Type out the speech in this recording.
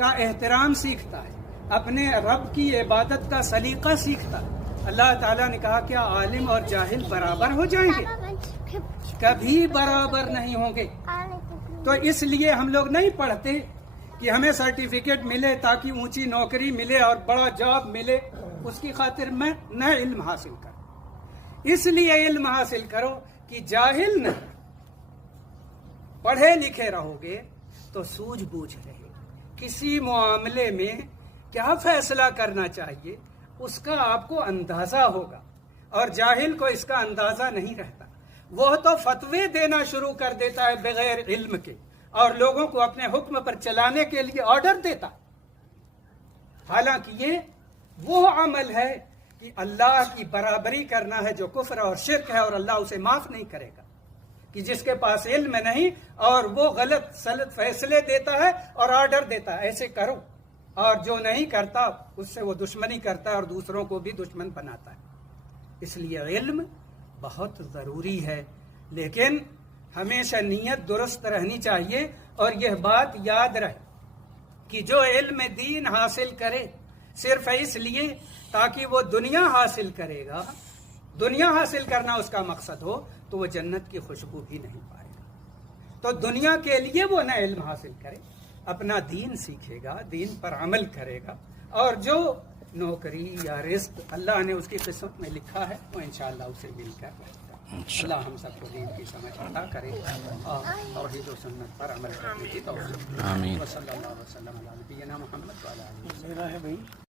کا احترام سیکھتا ہے، اپنے رب کی عبادت کا سلیقہ سیکھتا ہے۔ اللہ تعالیٰ نے کہا کیا عالم اور جاہل برابر ہو جائیں گے؟ کبھی برابر نہیں ہوں گے۔ تو اس لیے ہم لوگ نہیں پڑھتے کہ ہمیں سرٹیفکیٹ ملے تاکہ اونچی نوکری ملے اور بڑا جاب ملے، اس کی خاطر میں نہ علم حاصل کروں۔ اس لیے علم حاصل کرو کہ جاہل نہیں، پڑھے لکھے رہو گے تو سوجھ بوجھ رہے گی۔ کسی معاملے میں کیا فیصلہ کرنا چاہیے اس کا آپ کو اندازہ ہوگا، اور جاہل کو اس کا اندازہ نہیں رہتا۔ وہ تو فتوے دینا شروع کر دیتا ہے بغیر علم کے، اور لوگوں کو اپنے حکم پر چلانے کے لیے آرڈر دیتا، حالانکہ یہ وہ عمل ہے کہ اللہ کی برابری کرنا ہے جو کفر اور شرک ہے، اور اللہ اسے معاف نہیں کرے گا۔ کہ جس کے پاس علم نہیں اور وہ غلط سلط فیصلے دیتا ہے اور آرڈر دیتا ہے ایسے کرو، اور جو نہیں کرتا اس سے وہ دشمنی کرتا ہے اور دوسروں کو بھی دشمن بناتا ہے۔ اس لیے علم بہت ضروری ہے، لیکن ہمیشہ نیت درست رہنی چاہیے، اور یہ بات یاد رہے کہ جو علم دین حاصل کرے صرف اس لیے تاکہ وہ دنیا حاصل کرے گا، دنیا حاصل کرنا اس کا مقصد ہو، تو وہ جنت کی خوشبو بھی نہیں پائے گا۔ تو دنیا کے لیے وہ نہ علم حاصل کرے، اپنا دین سیکھے گا، دین پر عمل کرے گا، اور جو نوکری یا رزق اللہ نے اس کی قسمت میں لکھا ہے وہ انشاءاللہ اسے مل کر رہے گا۔ اللہ ہم سب کو دین کی سمجھ عطا کرے اور توحید و سنت پر عمل کرنے کی توفیق۔ آمین۔ وصلی اللہ وسلم علی نبینا محمد وعلی آلہ وصحبہ۔